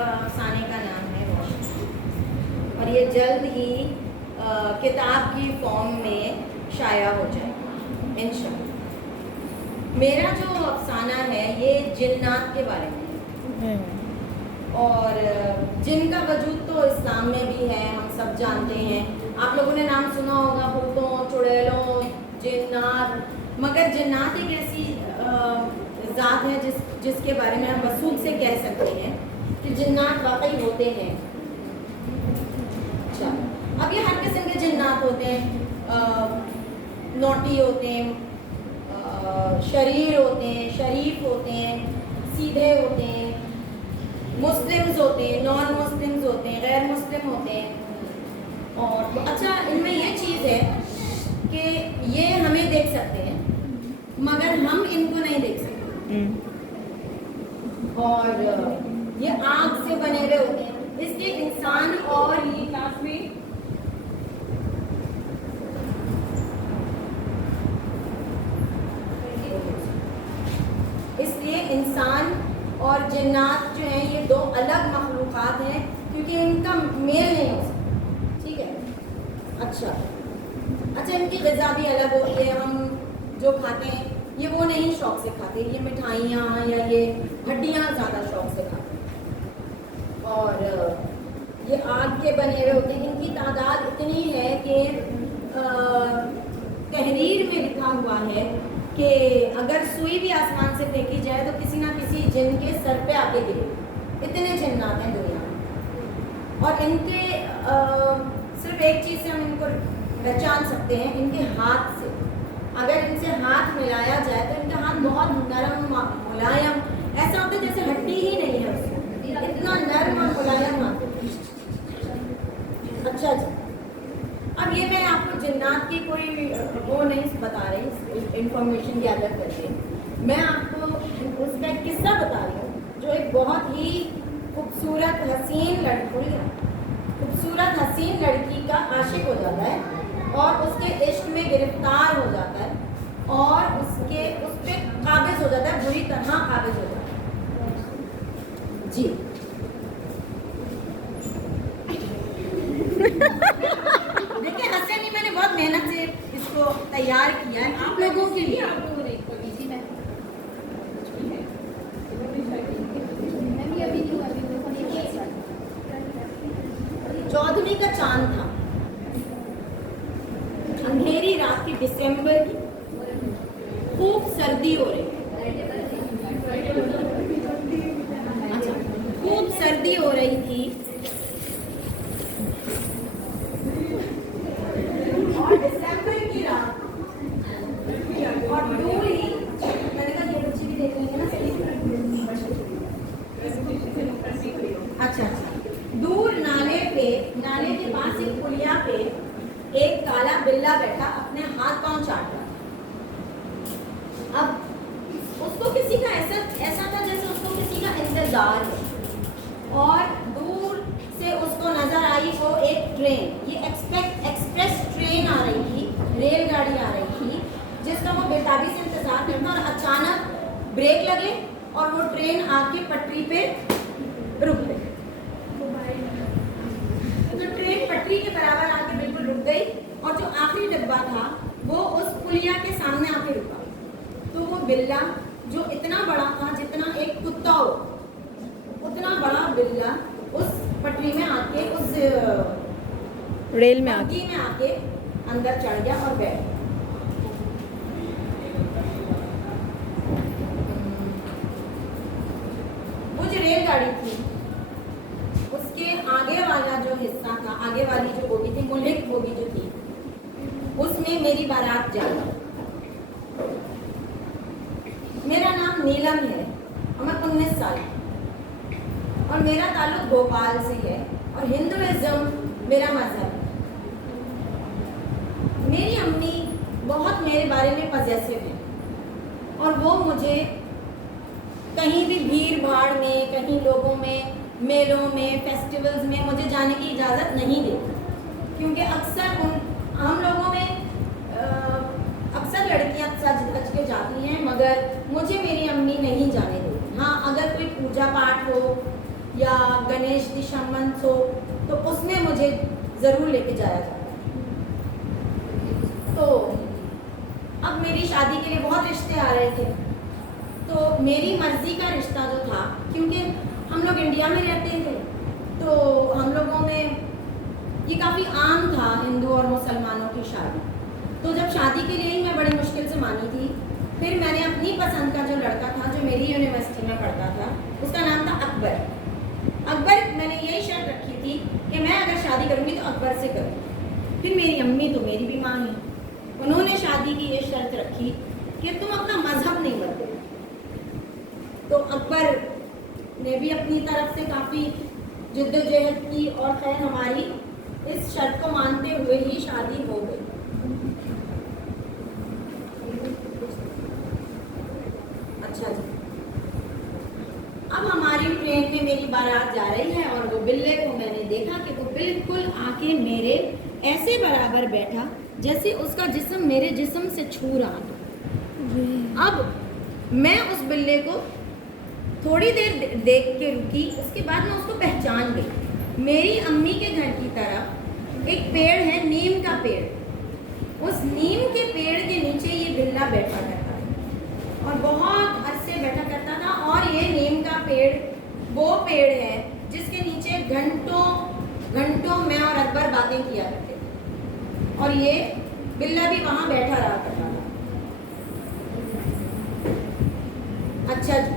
अफसाने का नाम है रोशनी, और ये जल्द ही किताब की फॉर्म में शाया हो जाएगा इंशाअल्लाह। मेरा जो अफसाना है ये जिन्नात के बारे में है, और जिन का वजूद तो इस्लाम में भी है, हम सब जानते हैं। आप लोगों ने नाम सुना होगा भूतों, चुड़ैलों, जिन्नात, मगर जिन्नात एक ऐसी ज़ात है जिसके बारे में हम वसूख से कह सकते हैं कि जिन्नात वाकई होते हैं। अच्छा, अब ये हर किस्म के जिन्नात होते हैं, नोटी होते हैं, शरीर होते हैं, शरीफ होते हैं, सीधे होते हैं, मुस्लिम्स होते हैं, नॉन मुस्लिम्स होते हैं, गैर मुस्लिम होते हैं। और अच्छा, इनमें ये चीज़ है कि ये हमें देख सकते हैं मगर हम इनको नहीं देख सकते। और ये आग से बने हुए होते हैं, इसलिए इंसान और ये क्लास में इसलिए इंसान और जिन्नात जो हैं ये दो अलग मखलूक़ात हैं, क्योंकि इनका मेल नहीं हो सकता। ठीक है। अच्छा, इनकी ग़िज़ा भी अलग होती है। हम जो खाते हैं ये वो नहीं शौक़ से खाते, ये मिठाइयाँ या ये हड्डियाँ ज़्यादा शौक़ से खाते हैं। और ये आग के बने हुए होते हैं। इनकी तादाद इतनी है कि तहरीर में लिखा हुआ है कि अगर सुई भी आसमान से फेंकी जाए तो किसी ना किसी जिन के सर पे आके गिरे। इतने जिन्नात हैं दुनिया में। और इनके सिर्फ एक चीज़ से हम इनको पहचान सकते हैं, इनके हाथ से। अगर इनसे हाथ मिलाया जाए तो इनका हाथ बहुत नरम मुलायम, ऐसा होता है जैसे हड्डी ही नहीं है उसमें, इतना नरम और मुलायम हाथ। अच्छा जी, अब ये मैं आपको जिन्नात की कोई वो नहीं बता रही, इंफॉर्मेशन गैदर करके मैं आपको उसका एक किस्सा बता रही हूँ, जो एक बहुत ही खूबसूरत हसीन लड़की का आशिक हो जाता है और उसके इश्क में गिरफ्तार हो जाता है और उस पर काबिज हो जाता है, बुरी तरह काबिज हो जाता है जी। देखिए, हंसे नहीं, मैंने बहुत मेहनत से इसको तैयार किया है आप लोगों के लिए। चौदहवीं का चांद था, अंधेरी रात की, दिसंबर की, खूब सर्दी हो रही। अच्छा, खूब सर्दी हो रही थी और दिसंबर की रात, और दूर ही, मैंने कहा ये बच्चे भी देख लेंगे ना। अच्छा, दूर नाले के पास एक पुलिया पे एक काला बिल्ला बैठा अपने हाथ पांव चाट रहा। अब उसको किसी का ऐसा था जैसे उसको किसी का इंतजार है, और दूर से उसको नजर आई वो एक ट्रेन, ये एक्सप्रेस ट्रेन आ रही थी, रेलगाड़ी आ रही थी, जिसका वो बेताबी से इंतजार करता। और अचानक ब्रेक लगे और वो ट्रेन आके पटरी पे रुक गई। तो ट्रेन पटरी के बराबर आके बिल्कुल रुक गई, और जो आखिरी डब्बा था वो उस पुलिया के सामने आके रुका। तो वो बिल्ला जो इतना बड़ा था जितना एक कुत्ता हो, उतना बड़ा बिल्ला उस पटरी में आके, उस रेल में आके अंदर चढ़ गया और बैठ गया। वो जो रेलगाड़ी थी उसके आगे वाला जो हिस्सा था, आगे वाली जो बोगी थी, मुल्हिक बोगी जो थी, उसमें मेरी बारात जा रही। मेरा नाम नीलम है और मैं 19 साल और मेरा ताल्लुक भोपाल से है और हिंदुइज्म मेरा मजहब है। मेरी अम्मी बहुत मेरे बारे में पॉजिटिव है और वो मुझे कहीं भी भीड़ भाड़ में, कहीं लोगों में, मेलों में, फेस्टिवल्स में मुझे जाने की इजाज़त नहीं देती, क्योंकि अक्सर हम लोगों में अक्सर लड़कियां सज धज के जाती हैं, मगर मुझे मेरी अम्मी नहीं जाने देती। हाँ, अगर कोई पूजा पाठ हो या गणेश दिशम्मन्स हो, तो उसमें मुझे ज़रूर लेके जाया जाता है। तो अब मेरी शादी के लिए बहुत रिश्ते आ रहे थे, तो मेरी मर्ज़ी का रिश्ता जो था, क्योंकि हम लोग इंडिया में रहते थे, तो हम लोगों में ये काफ़ी आम था हिंदू और मुसलमानों की शादी। तो जब शादी के लिए ही मैं बड़ी मुश्किल से मानी थी, फिर मैंने अपनी पसंद का जो लड़का था, जो मेरी यूनिवर्सिटी में पढ़ता था, उसका नाम था अकबर। मैंने यही शर्त रखी थी कि मैं अगर शादी करूँगी तो अकबर से करूँगी। फिर मेरी अम्मी तो मेरी भी माँ ही, उन्होंने शादी की ये शर्त रखी कि तुम अपना मजहब नहीं बदलो। तो अकबर ने भी अपनी तरफ से काफ़ी जिद्दोजहद की और खैर हमारी इस शर्त को मानते हुए ही शादी हो गई। अच्छा जी, अब हमारी ट्रेन में मेरी बारात जा रही है और वो बिल्ले को मैंने देखा कि वो बिल्कुल आके मेरे ऐसे बराबर बैठा जैसे उसका जिस्म मेरे जिस्म से छू रहा था। अब मैं उस बिल्ले को थोड़ी देर देख के रुकी, उसके बाद मैं उसको पहचान गई। मेरी अम्मी के घर की तरफ एक पेड़ है, नीम का पेड़। उस नीम के पेड़ के नीचे ये बिल्ला बैठा करता था और बहुत अरसे बैठा करता था। और ये नीम का पेड़ वो पेड़ है जिसके नीचे घंटों घंटों मैं और अकबर बातें किया करते थे, और ये बिल्ला भी वहाँ बैठा रहा करता था। अच्छा जी,